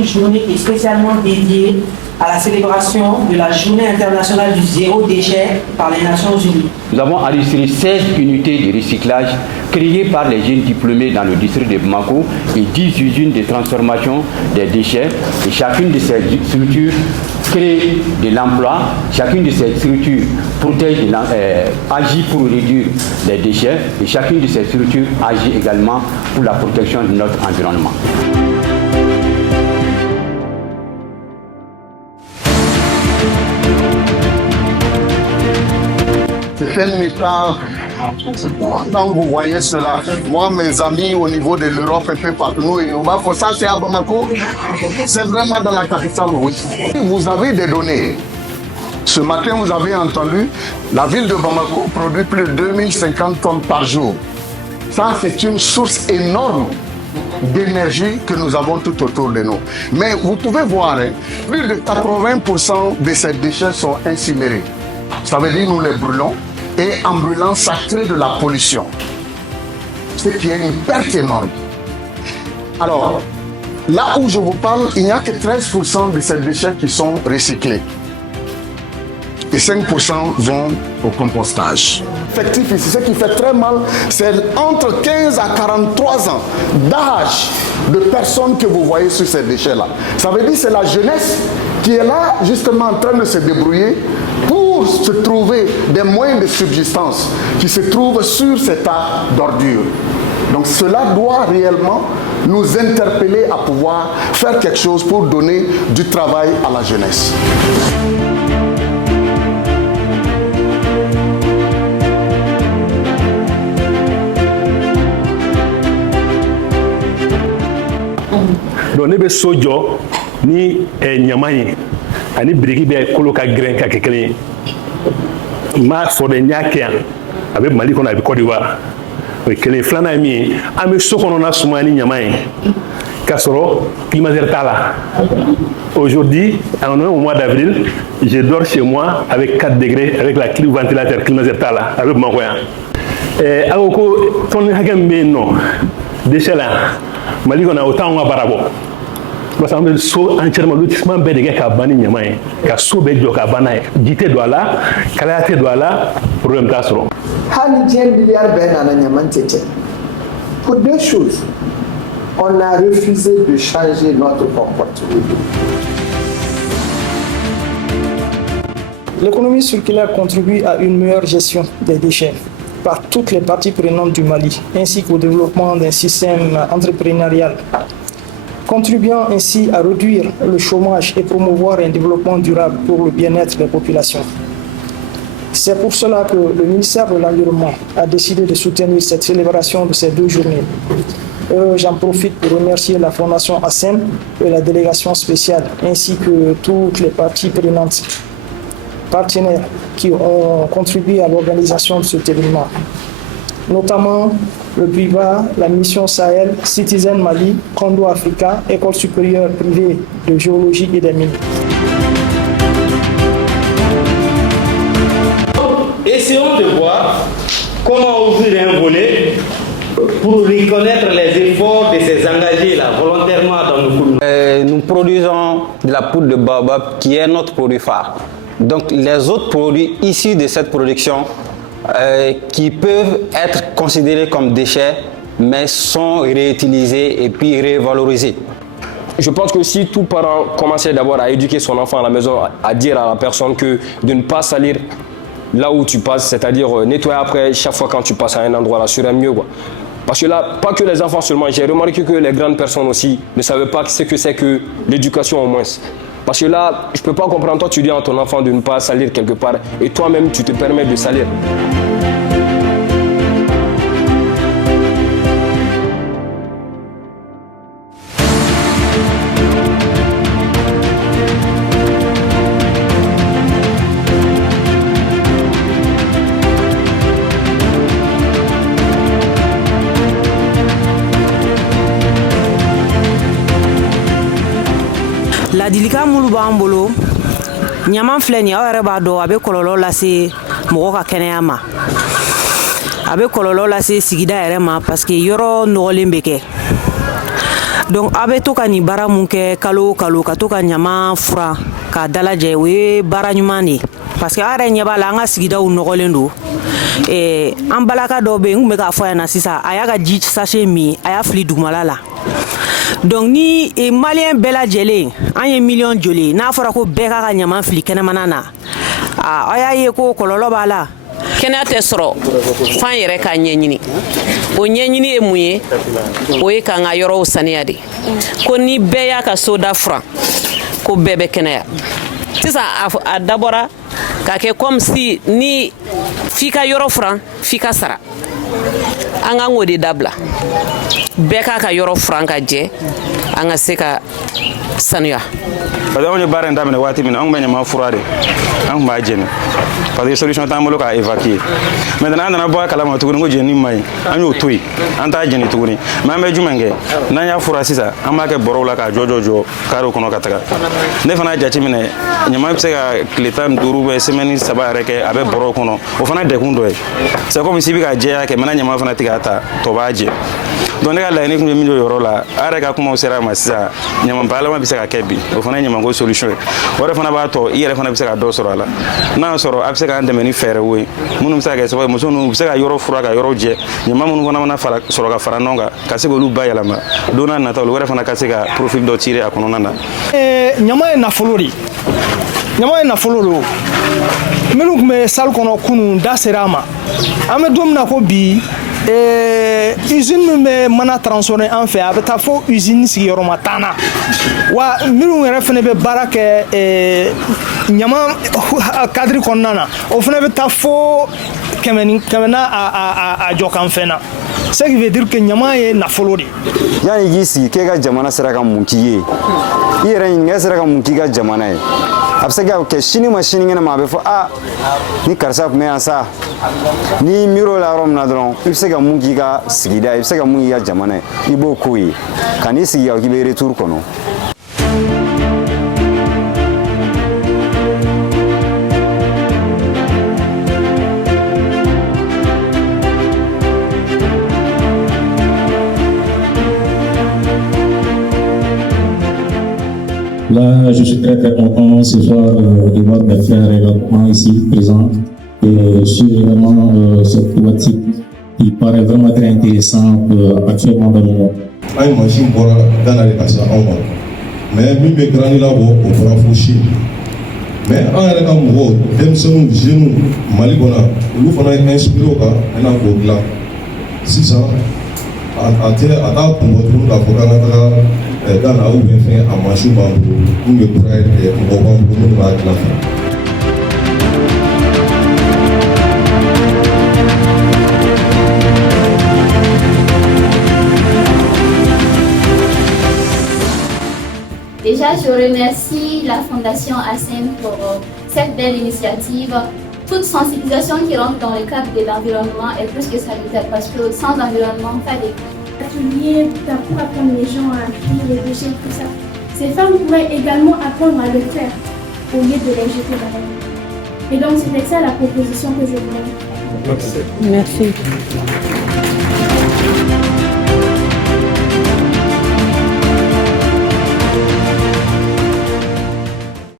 une journée qui est spécialement dédiée à la célébration de la Journée internationale du zéro déchet par les Nations Unies. Nous avons enregistré 16 unités de recyclage créées par les jeunes diplômés dans le district de Bamako et 10 usines de transformation des déchets. Et chacune de ces structures crée de l'emploi, chacune de ces structures agit pour réduire les déchets et chacune de ces structures agit également pour la protection de notre environnement. C'est un état, quand vous voyez cela, moi, mes amis au niveau de l'Europe, un peu partout, et ça c'est à Bamako, c'est vraiment dans la capitale, oui. Vous avez des données. Ce matin, vous avez entendu, la ville de Bamako produit plus de 2050 tonnes par jour. Ça, c'est une source énorme d'énergie que nous avons tout autour de nous. Mais vous pouvez voir, plus de 80% de ces déchets sont incinérés. Ça veut dire nous les brûlons. Et en brûlant, ça crée de la pollution. Ce qui est une perte énorme. Alors, là où je vous parle, il n'y a que 13% de ces déchets qui sont recyclés. Et 5% vont au compostage. Effectif ici, ce qui fait très mal, c'est entre 15 à 43 ans d'âge de personnes que vous voyez sur ces déchets-là. Ça veut dire que c'est la jeunesse qui est là, justement en train de se débrouiller pour se trouver des moyens de subsistance qui se trouvent sur cet tas d'ordures. Donc cela doit réellement nous interpeller à pouvoir faire quelque chose pour donner du travail à la jeunesse. Donc ne bɛ so jɔ ni ɲaman ye ani biriki bɛ kolo ka gɛrɛn ka kɛ kelen ye n m'a fɔ dɛ n y'a kɛ yan a bɛ Mali kɔnɔ a bɛ Côte d'Ivoire o ye kelen filanan ye min ye an bɛ so kɔnɔna sumaya ni ɲaman ye k'a sɔrɔ climatiseur t'a la. Aujourd'hui, en au mois d'avril, je dors chez moi avec 4 degrés avec la ventilateur climatiseur t'a la a bɛ Bamakɔ yan. A ko ko tɔnni hakɛ min bɛ yen nɔ déchet la Mali kɔnɔ o t'anw ka baara bɔ. Parce qu'on a so entièrement lotissement bɛɛ de kɛ ka ban ni ɲaman ye ka so bɛɛ jɔ ka ban n'a ye ji tɛ don a la kalaya tɛ don a la problème t'a sɔrɔ. Hali diɲɛ miliyari bɛɛ nana ɲaman tɛ cɛ. Pour deux choses, on a refusé de changer notre comportement. L'économie circulaire contribue à une meilleure gestion des déchets par toutes les parties prenantes du Mali, ainsi qu'au développement d'un système entrepreneurial, contribuant ainsi à réduire le chômage et promouvoir un développement durable pour le bien-être des populations. C'est pour cela que le ministère de l'Environnement a décidé de soutenir cette célébration de ces 2 journées. J'en profite pour remercier la Fondation ASEM et la délégation spéciale, ainsi que toutes les parties prenantes, partenaires qui ont contribué à l'organisation de cet événement, notamment le PRIVA, la mission Sahel, Citizen Mali, Condo Africa, École supérieure privée de géologie et des mines. Essayons de voir comment ouvrir un volet pour reconnaître les efforts de ces engagés-là volontairement dans nos communes. Nous produisons de la poudre de baobab qui est notre produit phare. Donc les autres produits issus de cette production qui peuvent être considérés comme déchets mais sont réutilisés et puis révalorisés. Je pense que si tout parent commençait d'abord à éduquer son enfant à la maison, à dire à la personne que de ne pas salir là où tu passes, c'est-à-dire nettoyer après chaque fois quand tu passes à un endroit, là, serait mieux, quoi. Parce que là, pas que les enfants seulement, j'ai remarqué que les grandes personnes aussi ne savaient pas ce que c'est que l'éducation au moins. Parce que là, je ne peux pas comprendre, toi tu dis à ton enfant de ne pas salir quelque part et toi-même tu te permets de salir. Ladilikan minnu b'an bolo ɲaman filɛ nin aw yɛrɛ b'a dɔn a bɛ kɔlɔlɔ lase mɔgɔ ka kɛnɛya ma a bɛ kɔlɔlɔ lase sigida yɛrɛ ma parce que yɔrɔ nɔgɔlen bɛ kɛ Donc a bɛ to ka nin baara mun kɛ kalo o kalo ka to ka ɲama furan k'a dalajɛ o ye baara ɲuman de ye parce que a yɛrɛ ɲɛ b'a la an ka sigidaw nɔgɔlen don an balaka dɔw bɛ yen n tun bɛ k'a fɔ yan na sisan a y'a ka ji sachet min a y'a fili dugumala la donc ni maliyɛn bɛɛ lajɛlen an ye miliyɔn joli ye n'a fɔra ko bɛɛ k'a ka ɲama fili kɛnɛmana na a y'a ye ko kɔlɔlɔ b'a la. Kɛnɛya tɛ sɔrɔ f'an yɛrɛ k'a ɲɛɲini o ɲɛɲini ye mun ye o ye k'an ka yɔrɔw saniya de ko ni bɛɛ y'a ka soda furan ko bɛɛ bɛ kɛnɛya sisan a dabɔra k'a kɛ comme si ni f'i ka yɔrɔ furan f'i ka sara an k'an k'o de dabila bɛɛ k'a ka yɔrɔ furan ka jɛ an ka se ka sanuya. Parce que anw ye baara in daminɛ waati min na an tun bɛ ɲama fura de an tun b'a jeni parce que solution t'an bolo k'a évacuer maintenant an nana bɔ a kalama tuguni ko jenini ma ɲi an y'o to yen an t'a jeni tuguni mais an bɛ jumɛn kɛ n'an y'a fura sisan an b'a kɛ bɔrɔw la k'a jɔ karew kɔnɔ ka taga ne fana y'a jateminɛ ɲama bɛ se ka tile 15 bɛ semaine 3 yɛrɛ kɛ a bɛ bɔrɔw kɔnɔ o fana dekun dɔ ye c'est comme si bɛ ka jɛya kɛ maintenant ɲama fana tɛ k'a ta tɔ b'a jɛ donc ne ka laɲini tun ye min ye o yɔrɔ la a yɛrɛ ka kumaw sera a ma sisan ɲama bayɛlɛma bɛ se ka kɛ bi o fana ye ɲamako solution ye o yɛrɛ fana b'a tɔ i yɛrɛ fana bɛ se ka dɔ sɔrɔ a la n'a y'a sɔrɔ a bɛ se k'an dɛmɛ ni fɛɛrɛw ye minnu bɛ se ka kɛ sababu ye muso ninnu u bɛ se ka yɔrɔ fura ka yɔrɔ jɛ ɲama minnu fana mana sɔrɔ ka fara ɲɔgɔn kan ka se k'olu bayɛlɛma don n'a nataw la o yɛrɛ fana ka se ka profil dɔ tirer a kɔnɔna na. ɲama ye nafolo de ɲama ye nafolo de o minnu tun bɛ salle kɔnɔ kunun da sera a ma an bɛ don min na ko bi usine min bɛ mana transformer an fɛ a bɛ taa fo usine sigiyɔrɔma 10 na wa minnu yɛrɛ fana bɛ baara kɛ ɲama cadre kɔnɔna na o fana bɛ taa fo kɛmɛ na a jɔ kan fɛn na ce qui veut dire que ɲama ye nafolo de yani i k'i sigi k'e ka jamana sera ka mun k'i ye i yɛrɛ ɲininka e sera ka mun k'i ka jamana ye a bɛ se ka kɛ sini ma sinikɛnɛ ma a bɛ fɔ ni karisa tun bɛ yan sa n'i miir'o la yɔrɔ min na dɔrɔn i bɛ se ka mun k'i ka sigida i bɛ se ka mun k'i ka jamana ye i b'o k'o ye ka n'i sigi k'i bɛ retour kɔnɔ. Là, je suis très content ce soir de voir mes frères également ici présents sur vraiment cette thématique qui paraît vraiment très intéressante actuellement dans le monde. An ye machine bɔra Ghana de ka se anw ma mais min bɛ grandi labɔ o bɔra fo Chine mais an yɛrɛ ka mɔgɔw denmisɛnninw jeunes Mali kɔnɔ olu fana ye inspiré o kan maintenant k'o dilan sisan a t'a kunbɔ tuguni k'a fɔ k'an ka taga Ghana ou bien fɛn a machine b'an bolo min bɛ kura mɔgɔw b'an bolo minnu b'a dilan fana. Déjà, je remercie la Fondation ASEM pour cette belle initiative. Toute sensibilisation qui rentre dans le cadre de l'environnement est plus que salutaire parce que sans environnement, pas de atelier pour apprendre les gens à trier les déchets, tout ça. Ces femmes pourraient également apprendre à le faire au lieu de les jeter dans la rue. Et donc, c'était ça la proposition que je voulais faire. Merci.